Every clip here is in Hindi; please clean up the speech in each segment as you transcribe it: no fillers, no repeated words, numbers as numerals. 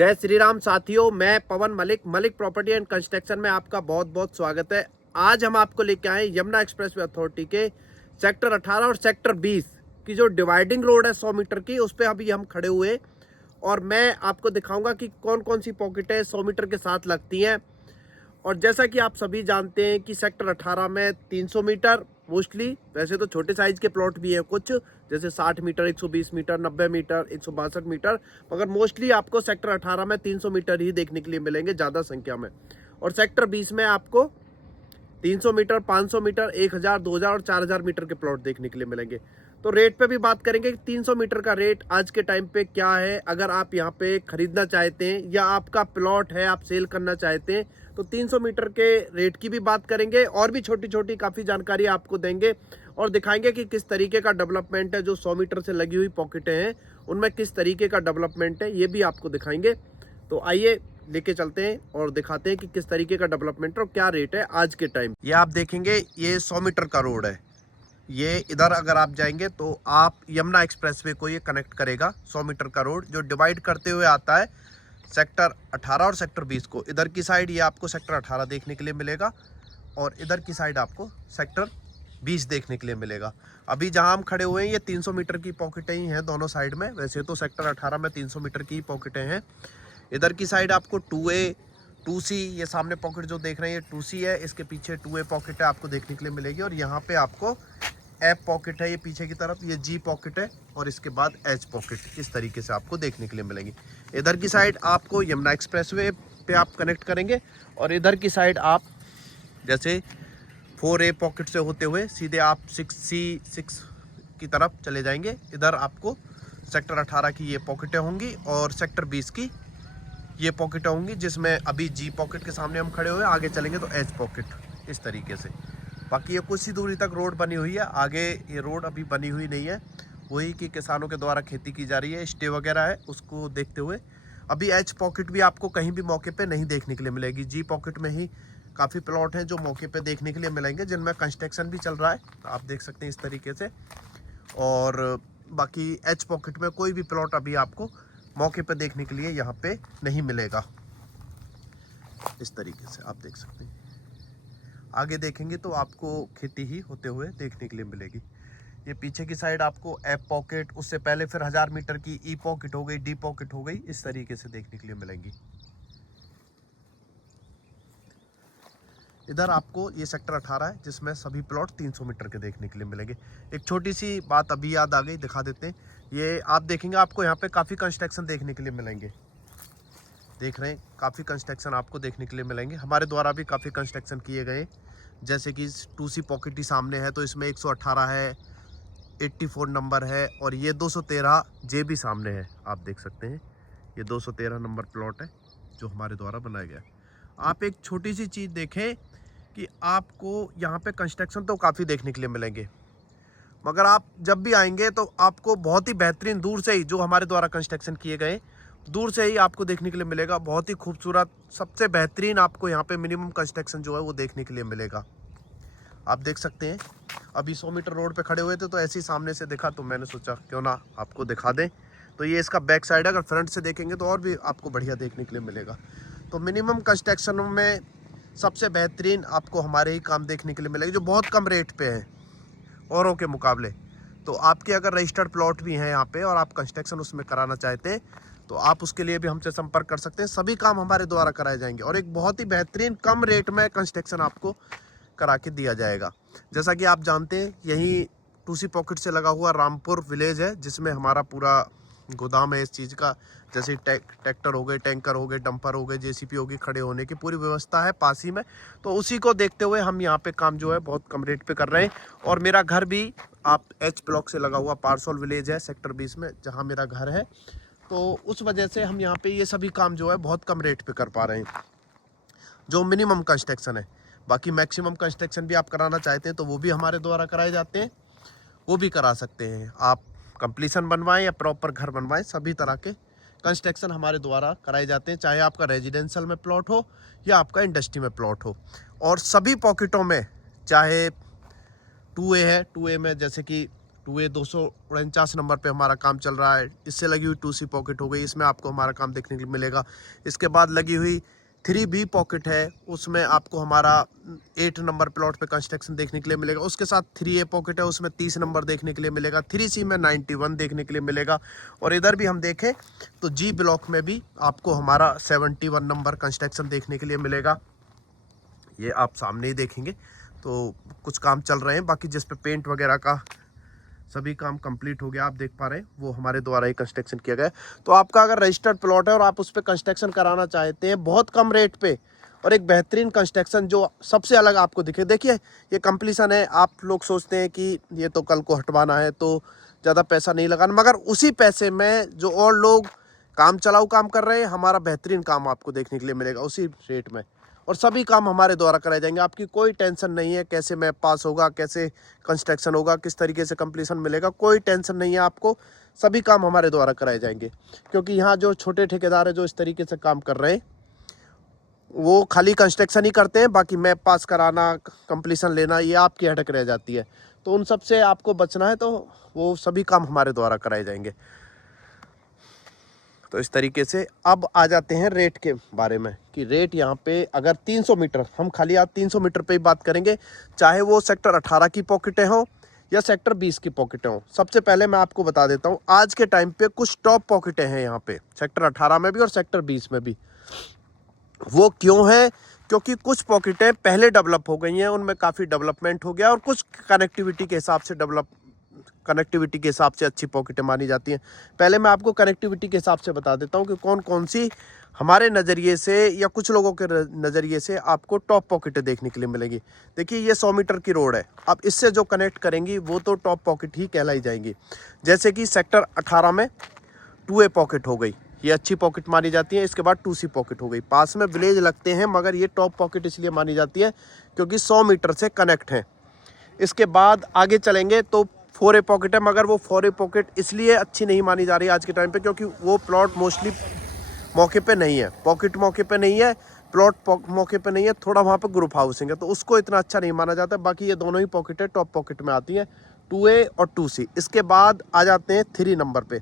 जय श्री राम साथियों, मैं पवन मलिक प्रॉपर्टी एंड कंस्ट्रक्शन में आपका बहुत बहुत स्वागत है। आज हम आपको लेके आए यमुना एक्सप्रेसवे अथॉरिटी के सेक्टर 18 और सेक्टर 20 की जो डिवाइडिंग रोड है 100 मीटर की, उस पर अभी हम खड़े हुए और मैं आपको दिखाऊंगा कि कौन कौन सी पॉकेटें 100 मीटर के साथ लगती हैं। और जैसा कि आप सभी जानते हैं कि सेक्टर 18 में 300 मीटर मोस्टली, वैसे तो छोटे साइज के प्लॉट भी हैं कुछ, जैसे 60 मीटर, 120 मीटर, 90 मीटर, 162 मीटर, मगर मोस्टली आपको सेक्टर 18 में 300 मीटर ही देखने के लिए मिलेंगे ज़्यादा संख्या में। और सेक्टर 20 में आपको 300 मीटर, 500 मीटर, 1000, 2000 और 4000 मीटर के प्लॉट देखने के लिए मिलेंगे। तो रेट पे भी बात करेंगे कि 300 मीटर का रेट आज के टाइम पे क्या है। अगर आप यहाँ पे खरीदना चाहते हैं या आपका प्लॉट है आप सेल करना चाहते हैं तो 300 मीटर के रेट की भी बात करेंगे और भी छोटी छोटी काफ़ी जानकारी आपको देंगे और दिखाएंगे कि किस तरीके का डेवलपमेंट है। जो 100 मीटर से लगी हुई पॉकेटें हैं उनमें किस तरीके का डेवलपमेंट है ये भी आपको दिखाएंगे। तो आइए लेके चलते हैं और दिखाते हैं कि किस तरीके का डेवलपमेंट है और क्या रेट है आज के टाइम। ये आप देखेंगे, ये 100 मीटर का रोड है। ये इधर अगर आप जाएंगे तो आप यमुना एक्सप्रेसवे को ये कनेक्ट करेगा। 100 मीटर का रोड जो डिवाइड करते हुए आता है सेक्टर 18 और सेक्टर 20 को। इधर की साइड ये आपको सेक्टर 18 देखने के लिए मिलेगा और इधर की साइड आपको सेक्टर 20 देखने के लिए मिलेगा। अभी जहां हम खड़े हुए हैं ये 300 मीटर की पॉकेटें ही हैं दोनों साइड में। वैसे तो सेक्टर 18 में 300 मीटर की पॉकेटें हैं। इधर की साइड आपको 2A 2C, ये सामने पॉकेट जो देख रहे हैं ये 2C है, इसके पीछे 2A पॉकेट है आपको देखने के लिए मिलेगी। और यहाँ पे आपको F पॉकेट है ये पीछे की तरफ, ये G पॉकेट है और इसके बाद H पॉकेट इस तरीके से आपको देखने के लिए मिलेंगी। इधर की साइड आपको यमुना एक्सप्रेसवे पे आप कनेक्ट करेंगे और इधर की साइड आप जैसे 4A पॉकेट से होते हुए सीधे आप 6C6 की तरफ चले जाएंगे। इधर आपको सेक्टर 18 की ये पॉकेटें होंगी और सेक्टर 20 की ये पॉकेटें होंगी, जिसमें अभी G पॉकेट के सामने हम खड़े हुए हैं। आगे चलेंगे तो H पॉकेट इस तरीके से। बाकी ये कुछ ही दूरी तक रोड बनी हुई है, आगे ये रोड अभी बनी हुई नहीं है। वही कि किसानों के द्वारा खेती की जा रही है, स्टे वगैरह है, उसको देखते हुए अभी H पॉकेट भी आपको कहीं भी मौके पे नहीं देखने के लिए मिलेगी। G पॉकेट में ही काफ़ी प्लॉट हैं जो मौके पे देखने के लिए मिलेंगे, जिनमें कंस्ट्रक्शन भी चल रहा है, आप देख सकते हैं इस तरीके से। और बाकी H पॉकेट में कोई भी प्लॉट अभी आपको मौके पे देखने के लिए यहाँ पे नहीं मिलेगा। इस तरीके से आप देख सकते हैं। आगे देखेंगे तो आपको खेती ही होते हुए देखने के लिए मिलेगी। ये पीछे की साइड आपको F पॉकेट, उससे पहले फिर 1000 मीटर की E पॉकेट हो गई, D पॉकेट हो गई, इस तरीके से देखने के लिए मिलेंगी। इधर आपको ये सेक्टर 18 है जिसमें सभी प्लॉट 300 मीटर के देखने के लिए मिलेंगे। एक छोटी सी बात अभी याद आ गई, दिखा देते हैं। ये आप देखेंगे आपको यहाँ पे काफ़ी कंस्ट्रक्शन देखने के लिए मिलेंगे। देख रहे हैं काफ़ी कंस्ट्रक्शन आपको देखने के लिए मिलेंगे। हमारे द्वारा भी काफ़ी कंस्ट्रक्शन किए गए, जैसे कि 2C पॉकेट ही सामने है तो इसमें 118 है, 84 नंबर है और ये 213 जे भी सामने है। आप देख सकते हैं ये 213 नंबर प्लॉट है जो हमारे द्वारा बनाया गया है। आप एक छोटी सी चीज़ देखें कि आपको यहाँ पे कंस्ट्रक्शन तो काफ़ी देखने के लिए मिलेंगे, मगर आप जब भी आएंगे तो आपको बहुत ही बेहतरीन दूर से ही जो हमारे द्वारा कंस्ट्रक्शन किए गए दूर से ही आपको देखने के लिए मिलेगा। बहुत ही खूबसूरत, सबसे बेहतरीन आपको यहाँ पे मिनिमम कंस्ट्रक्शन जो है वो देखने के लिए मिलेगा। आप देख सकते हैं अभी 100 मीटर रोड पे खड़े हुए थे तो ऐसे ही सामने से देखा तो मैंने सोचा क्यों ना आपको दिखा दें। तो ये इसका बैक साइड है, अगर फ्रंट से देखेंगे तो और भी आपको बढ़िया देखने के लिए मिलेगा। तो मिनिमम कंस्ट्रक्शन में सबसे बेहतरीन आपको हमारे ही काम देखने के लिए मिलेगा जो बहुत कम रेट पे है औरों के मुकाबले। तो आपके अगर रजिस्टर्ड प्लॉट भी हैं यहाँ पे और आप कंस्ट्रक्शन उसमें कराना चाहते हैं तो आप उसके लिए भी हमसे संपर्क कर सकते हैं। सभी काम हमारे द्वारा कराए जाएंगे और एक बहुत ही बेहतरीन कम रेट में कंस्ट्रक्शन आपको करा के दिया जाएगा। जैसा कि आप जानते हैं यही 2C पॉकेट से लगा हुआ रामपुर विलेज है जिसमें हमारा पूरा गोदाम है इस चीज़ का। जैसे ट्रैक्टर हो गए, टैंकर हो गए, डंपर हो गए, JCB होगी, खड़े होने की पूरी व्यवस्था है पास ही में। तो उसी को देखते हुए हम यहाँ पे काम जो है बहुत कम रेट पे कर रहे हैं। और मेरा घर भी आप H ब्लॉक से लगा हुआ पारसोल विलेज है सेक्टर 20 में जहाँ मेरा घर है। तो उस वजह से हम यहाँ पे ये सभी काम जो है बहुत कम रेट पे कर पा रहे हैं जो मिनिमम कंस्ट्रक्शन है। बाकी मैक्सिमम कंस्ट्रक्शन भी आप कराना चाहते हैं तो वो भी हमारे द्वारा कराए जाते हैं, वो भी करा सकते हैं। आप कंप्लीसन बनवाएं या प्रॉपर घर बनवाएं, सभी तरह के कंस्ट्रक्शन हमारे द्वारा कराए जाते हैं, चाहे आपका रेजिडेंशियल में प्लॉट हो या आपका इंडस्ट्री में प्लॉट हो। और सभी पॉकेटों में चाहे 2A है, 2A में जैसे कि 2A 249 नंबर पे हमारा काम चल रहा है। इससे लगी हुई 2C पॉकेट हो गई, इसमें आपको हमारा काम देखने के लिए मिलेगा। इसके बाद लगी हुई 3B पॉकेट है, उसमें आपको हमारा 8 नंबर प्लॉट पे कंस्ट्रक्शन देखने के लिए मिलेगा। उसके साथ 3A पॉकेट है, उसमें 30 नंबर देखने के लिए मिलेगा। 3C में 91 देखने के लिए मिलेगा। और इधर भी हम देखें तो G ब्लॉक में भी आपको हमारा 71 नंबर कंस्ट्रक्शन देखने के लिए मिलेगा। ये आप सामने ही देखेंगे। तो कुछ काम चल रहे हैं, बाकी जिस पे पेंट वगैरह का सभी काम कंप्लीट हो गया, आप देख पा रहे हैं, वो हमारे द्वारा ही कंस्ट्रक्शन किया गया है। तो आपका अगर रजिस्टर्ड प्लॉट है और आप उस पर कंस्ट्रक्शन कराना चाहते हैं बहुत कम रेट पे और एक बेहतरीन कंस्ट्रक्शन जो सबसे अलग आपको दिखे, देखिए ये कंप्लीशन है। आप लोग सोचते हैं कि ये तो कल को हटवाना है तो ज़्यादा पैसा नहीं लगाना, मगर उसी पैसे में जो और लोग काम चलाऊ काम कर रहे हैं, हमारा बेहतरीन काम आपको देखने के लिए मिलेगा उसी रेट में। और सभी काम हमारे द्वारा कराए जाएंगे, आपकी कोई टेंशन नहीं है कैसे मैप पास होगा, कैसे कंस्ट्रक्शन होगा, किस तरीके से कंप्लीशन मिलेगा, कोई टेंशन नहीं है आपको। सभी काम हमारे द्वारा कराए जाएंगे, क्योंकि यहाँ जो छोटे ठेकेदार है जो इस तरीके से काम कर रहे हैं वो खाली कंस्ट्रक्शन ही करते हैं, बाकी मैप पास कराना, कंप्लीशन लेना, ये आपकी अटक रह जाती है। तो उन सब से आपको बचना है, तो वो सभी काम हमारे द्वारा कराए जाएंगे। तो इस तरीके से अब आ जाते हैं रेट के बारे में कि रेट यहाँ पे अगर 300 मीटर, हम खाली आज 300 मीटर पे ही बात करेंगे, चाहे वो सेक्टर 18 की पॉकेटें हों या सेक्टर 20 की पॉकेटें हों। सबसे पहले मैं आपको बता देता हूँ आज के टाइम पे कुछ टॉप पॉकेटें हैं यहाँ पे सेक्टर 18 में भी और सेक्टर 20 में भी। वो क्यों है? क्योंकि कुछ पॉकेटें पहले डेवलप हो गई हैं, उनमें काफ़ी डेवलपमेंट हो गया, और कुछ कनेक्टिविटी के हिसाब से अच्छी पॉकेटें मानी जाती हैं। पहले मैं आपको कनेक्टिविटी के हिसाब से बता देता हूं कि कौन कौन सी हमारे नज़रिए से या कुछ लोगों के नज़रिए से आपको टॉप पॉकेटें देखने के लिए मिलेंगी। देखिए ये 100 मीटर की रोड है, अब इससे जो कनेक्ट करेंगी वो तो टॉप पॉकेट ही कहलाई जाएंगी। जैसे कि सेक्टर 18 में 2A पॉकेट हो गई, ये अच्छी पॉकेट मानी जाती है। इसके बाद 2C पॉकेट हो गई, पास में विलेज लगते हैं मगर ये टॉप पॉकेट इसलिए मानी जाती है क्योंकि 100 मीटर से कनेक्ट है। इसके बाद आगे चलेंगे तो 4A पॉकेट है, मगर वो 4A पॉकेट इसलिए अच्छी नहीं मानी जा रही है आज के टाइम पे क्योंकि वो प्लॉट मोस्टली मौके पे नहीं है, पॉकेट मौके पे नहीं है, प्लॉट मौके पे नहीं है, थोड़ा वहाँ पे ग्रुप हाउसिंग है, तो उसको इतना अच्छा नहीं माना जाता। बाकी ये दोनों ही पॉकेट है टॉप पॉकेट में आती हैं, 2A और 2C। इसके बाद आ जाते हैं 3 नंबर पे,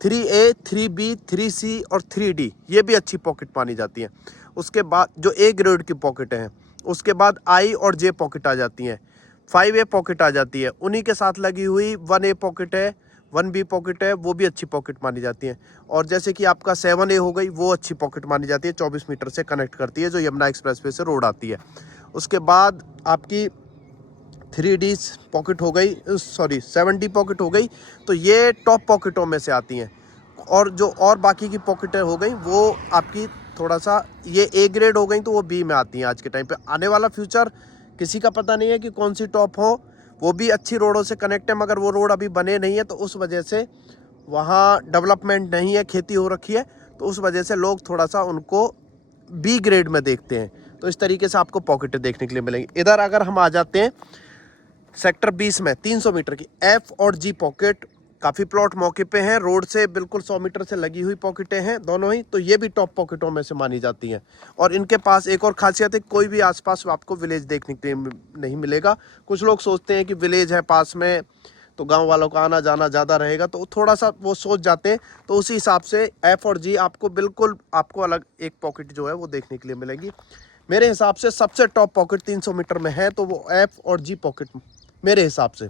3A, 3B, 3C और 3D, ये भी अच्छी पॉकेट मानी जाती हैं। उसके बाद जो A ग्रेड की पॉकेटें हैं, उसके बाद I और J पॉकेट आ जाती हैं, 5A पॉकेट आ जाती है, उन्हीं के साथ लगी हुई 1A पॉकेट है, 1B पॉकेट है, वो भी अच्छी पॉकेट मानी जाती है। और जैसे कि आपका 7A हो गई, वो अच्छी पॉकेट मानी जाती है, 24 मीटर से कनेक्ट करती है, जो यमुना एक्सप्रेसवे से रोड आती है। उसके बाद आपकी 3D पॉकेट हो गई, 7D पॉकेट हो गई, तो ये टॉप पॉकेटों में से आती हैं। और जो और बाकी की पॉकेटें हो गई वो आपकी थोड़ा सा ये A ग्रेड हो गई, तो वो B में आती हैं। आज के टाइम पे आने वाला फ्यूचर किसी का पता नहीं है कि कौन सी टॉप हो, वो भी अच्छी रोडों से कनेक्ट है, मगर वो रोड अभी बने नहीं है, तो उस वजह से वहाँ डेवलपमेंट नहीं है, खेती हो रखी है, तो उस वजह से लोग थोड़ा सा उनको B ग्रेड में देखते हैं। तो इस तरीके से आपको पॉकेटें देखने के लिए मिलेंगी। इधर अगर हम आ जाते हैं सेक्टर 20 में 300 मीटर की F और G पॉकेट, काफ़ी प्लॉट मौके पे हैं, रोड से बिल्कुल 100 मीटर से लगी हुई पॉकेटें हैं दोनों ही, तो ये भी टॉप पॉकेटों में से मानी जाती हैं। और इनके पास एक और खासियत है, कोई भी आसपास आपको विलेज देखने के लिए नहीं मिलेगा। कुछ लोग सोचते हैं कि विलेज है पास में तो गांव वालों का आना जाना ज़्यादा रहेगा, तो थोड़ा सा वो सोच जाते हैं, तो उसी हिसाब से F और G आपको बिल्कुल आपको अलग एक पॉकेट जो है वो देखने के लिए मिलेगी। मेरे हिसाब से सबसे टॉप पॉकेट 300 मीटर में है तो वो F और G पॉकेट मेरे हिसाब से।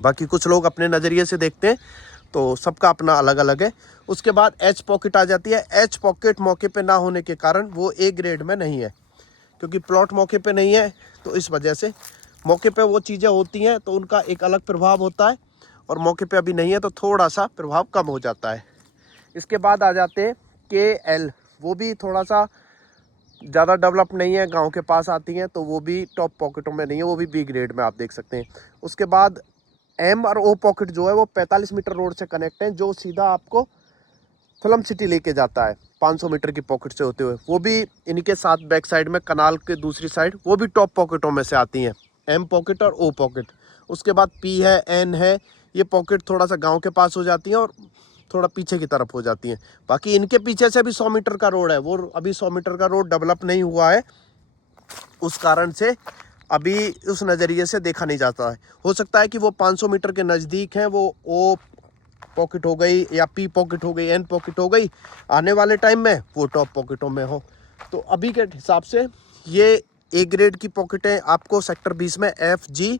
बाकी कुछ लोग अपने नज़रिए से देखते हैं, तो सबका अपना अलग अलग है। उसके बाद H पॉकेट आ जाती है। H पॉकेट मौके पे ना होने के कारण वो A ग्रेड में नहीं है, क्योंकि प्लॉट मौके पे नहीं है, तो इस वजह से मौके पे वो चीज़ें होती हैं तो उनका एक अलग प्रभाव होता है, और मौके पे अभी नहीं है तो थोड़ा सा प्रभाव कम हो जाता है। इसके बाद आ जाते हैं KL, वो भी थोड़ा सा ज़्यादा डेवलप नहीं है, गांव के पास आती हैं, तो वो भी टॉप पॉकेटों में नहीं है, वो भी B ग्रेड में आप देख सकते हैं। उसके बाद M और O पॉकेट जो है वो 45 मीटर रोड से कनेक्ट है, जो सीधा आपको फिल्म सिटी लेके जाता है 500 मीटर की पॉकेट से होते हुए, वो भी इनके साथ बैक साइड में कनाल के दूसरी साइड, वो भी टॉप पॉकेटों में से आती हैं, M पॉकेट और O पॉकेट। उसके बाद P है, N है, ये पॉकेट थोड़ा सा गाँव के पास हो जाती हैं और थोड़ा पीछे की तरफ हो जाती हैं। बाकी इनके पीछे से भी 100 मीटर का रोड है, वो अभी 100 मीटर का रोड डेवलप नहीं हुआ है, उस कारण से अभी उस नज़रिए से देखा नहीं जाता है। हो सकता है कि वो 500 मीटर के नज़दीक हैं, वो ओ पॉकेट हो गई या पी पॉकेट हो गई, एन पॉकेट हो गई, आने वाले टाइम में वो टॉप पॉकेटों में हो। तो अभी के हिसाब से ये ए ग्रेड की पॉकेटें आपको सेक्टर 20 में एफ, जी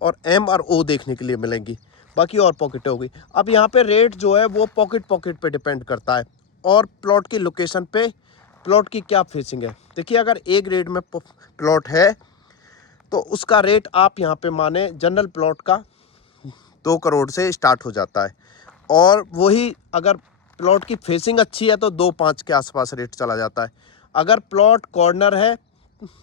और एम और ओ देखने के लिए मिलेंगी। बाकी और पॉकेटें हो गई। अब यहाँ पे रेट जो है वो पॉकेट पे डिपेंड करता है और प्लॉट की लोकेशन पे, प्लॉट की क्या फेसिंग है। देखिए, अगर ए ग्रेड में प्लॉट है तो उसका रेट आप यहाँ पे माने जनरल प्लॉट का 2 करोड़ से स्टार्ट हो जाता है, और वही अगर प्लॉट की फेसिंग अच्छी है तो 2-5 के आसपास रेट चला जाता है। अगर प्लॉट कॉर्नर है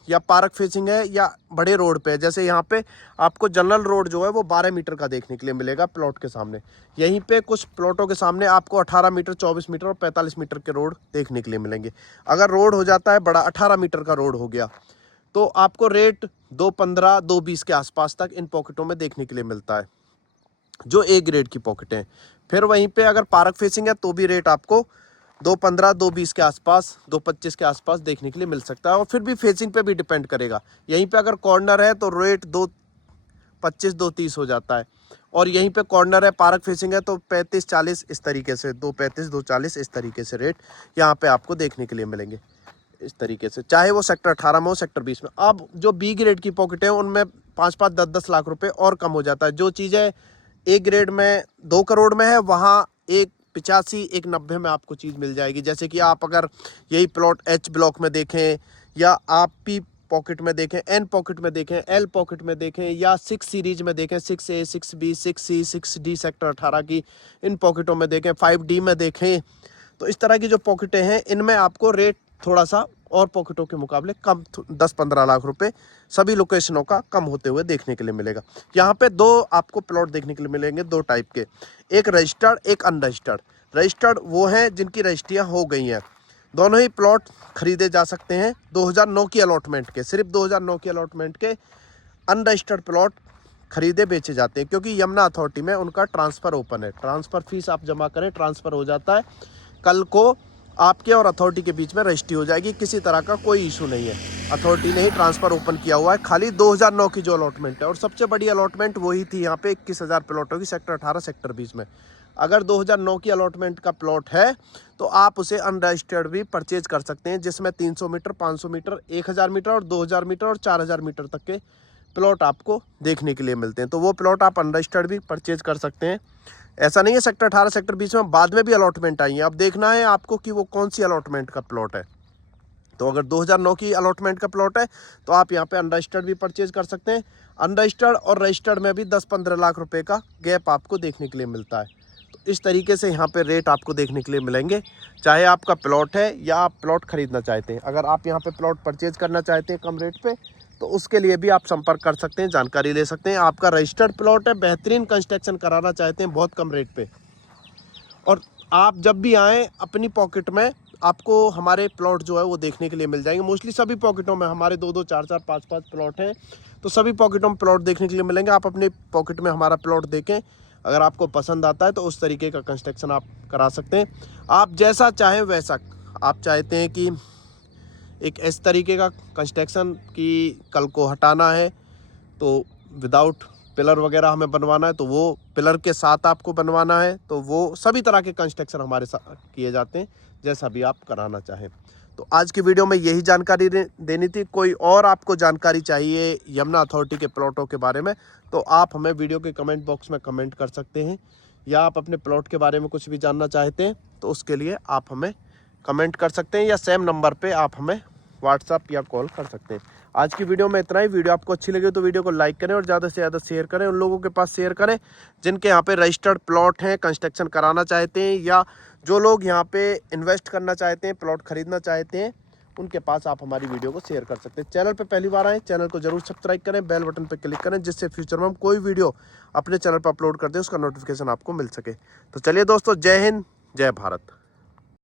या पार्क फेसिंग है या बड़े रोड पे है, जैसे यहाँ पे आपको जनरल रोड जो है वो 12 मीटर का देखने के लिए मिलेगा प्लॉट के सामने। यहीं पे कुछ प्लॉटों के सामने आपको 18 मीटर, 24 मीटर और 45 मीटर के रोड देखने के लिए मिलेंगे। अगर रोड हो जाता है बड़ा, 18 मीटर का रोड हो गया, तो आपको रेट 2.15, 2.20 के आसपास तक इन पॉकेटों में देखने के लिए मिलता है, जो ए ग्रेड की पॉकेटें हैं। फिर वहीं पे अगर पार्क फेसिंग है तो भी रेट आपको 2.15, 2.20 के आसपास, 2.25 के आसपास देखने के लिए मिल सकता है, और फिर भी फेसिंग पे भी डिपेंड करेगा। यहीं पे अगर कॉर्नर है तो रेट 2.25, 2.30 हो जाता है, और यहीं पे कॉर्नर है, पार्क फेसिंग है तो 35, 40 इस तरीके से, 2.35, 2.40 इस तरीके से रेट यहाँ पे आपको देखने के लिए मिलेंगे इस तरीके से, चाहे वो सेक्टर 18 में हो, सेक्टर 20 में। अब जो बी ग्रेड की पॉकेट है उनमें 5-5, 10-10 लाख रुपए और कम हो जाता है। जो चीज़ें ए ग्रेड में 2 करोड़ में है, वहाँ 1.85, 1.90 में आपको चीज़ मिल जाएगी। जैसे कि आप अगर यही प्लॉट एच ब्लॉक में देखें, या आप पी पॉकेट में देखें, एन पॉकेट में देखें, एल पॉकेट में देखें, या 6 सीरीज में देखें, 6A, 6B, 6C, 6D sector 18 की इन पॉकेटों में देखें, 5D में देखें, तो इस तरह की जो पॉकेटें हैं इनमें आपको रेट थोड़ा सा और पॉकेटों के मुकाबले कम, 10-15 लाख रुपए सभी लोकेशनों का कम होते हुए देखने के लिए मिलेगा। यहाँ पे 2 आपको प्लॉट देखने के लिए मिलेंगे, 2 टाइप के, एक रजिस्टर्ड, एक अनरजिस्टर्ड। रजिस्टर्ड वो हैं जिनकी रजिस्ट्रियाँ हो गई हैं। दोनों ही प्लॉट खरीदे जा सकते हैं 2009 की अलॉटमेंट के, सिर्फ 2009 की अलॉटमेंट के अनरजिस्टर्ड प्लॉट खरीदे बेचे जाते हैं, क्योंकि यमुना अथॉरिटी में उनका ट्रांसफ़र ओपन है। ट्रांसफ़र फीस आप जमा करें, ट्रांसफ़र हो जाता है, कल को आपके और अथॉरिटी के बीच में रजिस्ट्री हो जाएगी, किसी तरह का कोई इशू नहीं है। अथॉरिटी ने ही ट्रांसफ़र ओपन किया हुआ है, खाली 2009 की जो अलॉटमेंट है, और सबसे बड़ी अलॉटमेंट वही थी यहाँ पे 21,000 प्लॉटों की, सेक्टर 18, सेक्टर 20 में। अगर 2009 की अलॉटमेंट का प्लॉट है तो आप उसे अनरजिस्टर्ड भी परचेज कर सकते हैं, जिसमें 300 मीटर, 500 मीटर, 1000 मीटर और 2000 मीटर और 4000 मीटर तक के प्लॉट आपको देखने के लिए मिलते हैं। तो वो प्लॉट आप अनरजिस्टर्ड भी परचेज कर सकते हैं। ऐसा नहीं है सेक्टर 18, सेक्टर 20 में बाद में भी अलॉटमेंट आई है, अब देखना है आपको कि वो कौन सी अलॉटमेंट का प्लॉट है। तो अगर 2009 की अलॉटमेंट का प्लॉट है तो आप यहाँ पे अनरजिस्टर्ड भी परचेज कर सकते हैं। अनरजिस्टर्ड और रजिस्टर्ड में भी 10-15 लाख रुपए का गैप आपको देखने के लिए मिलता है। तो इस तरीके से यहाँ पे रेट आपको देखने के लिए मिलेंगे, चाहे आपका प्लॉट है या आप प्लॉट खरीदना चाहते हैं। अगर आप यहाँ पे प्लॉट परचेज करना चाहते हैं कम रेट पे, तो उसके लिए भी आप संपर्क कर सकते हैं, जानकारी ले सकते हैं। आपका रजिस्टर्ड प्लॉट है, बेहतरीन कंस्ट्रक्शन कराना चाहते हैं बहुत कम रेट पे, और आप जब भी आएँ अपनी पॉकेट में आपको हमारे प्लॉट जो है वो देखने के लिए मिल जाएंगे। मोस्टली सभी पॉकेटों में हमारे 2-2, 4-4, 5-5 प्लॉट हैं, तो सभी पॉकेटों में प्लॉट देखने के लिए मिलेंगे। आप अपनी पॉकेट में हमारा प्लॉट देखें, अगर आपको पसंद आता है तो उस तरीके का कंस्ट्रक्शन आप करा सकते हैं। आप जैसा चाहें वैसा, आप चाहते हैं कि एक इस तरीके का कंस्ट्रक्शन कि कल को हटाना है तो विदाउट पिलर वगैरह हमें बनवाना है, तो वो पिलर के साथ आपको बनवाना है, तो वो सभी तरह के कंस्ट्रक्शन हमारे साथ किए जाते हैं, जैसा भी आप कराना चाहें। तो आज की वीडियो में यही जानकारी देनी थी। कोई और आपको जानकारी चाहिए यमुना अथॉरिटी के प्लॉटों के बारे में, तो आप हमें वीडियो के कमेंट बॉक्स में कमेंट कर सकते हैं, या आप अपने प्लॉट के बारे में कुछ भी जानना चाहते हैं तो उसके लिए आप हमें कमेंट कर सकते हैं, या सेम नंबर पे आप हमें व्हाट्सअप या कॉल कर सकते हैं। आज की वीडियो में इतना ही। वीडियो आपको अच्छी लगी तो वीडियो को लाइक करें और ज़्यादा से ज़्यादा शेयर करें, उन लोगों के पास शेयर करें जिनके यहाँ पे रजिस्टर्ड प्लॉट हैं, कंस्ट्रक्शन कराना चाहते हैं, या जो लोग यहाँ पे इन्वेस्ट करना चाहते हैं, प्लॉट खरीदना चाहते हैं, उनके पास आप हमारी वीडियो को शेयर कर सकते हैं। चैनल पे पहली बार आए, चैनल को जरूर सब्सक्राइब करें, बेल बटन पे क्लिक करें, जिससे फ्यूचर में हम कोई वीडियो अपने चैनल पर अपलोड करते हैं उसका नोटिफिकेशन आपको मिल सके। तो चलिए दोस्तों, जय हिंद, जय भारत।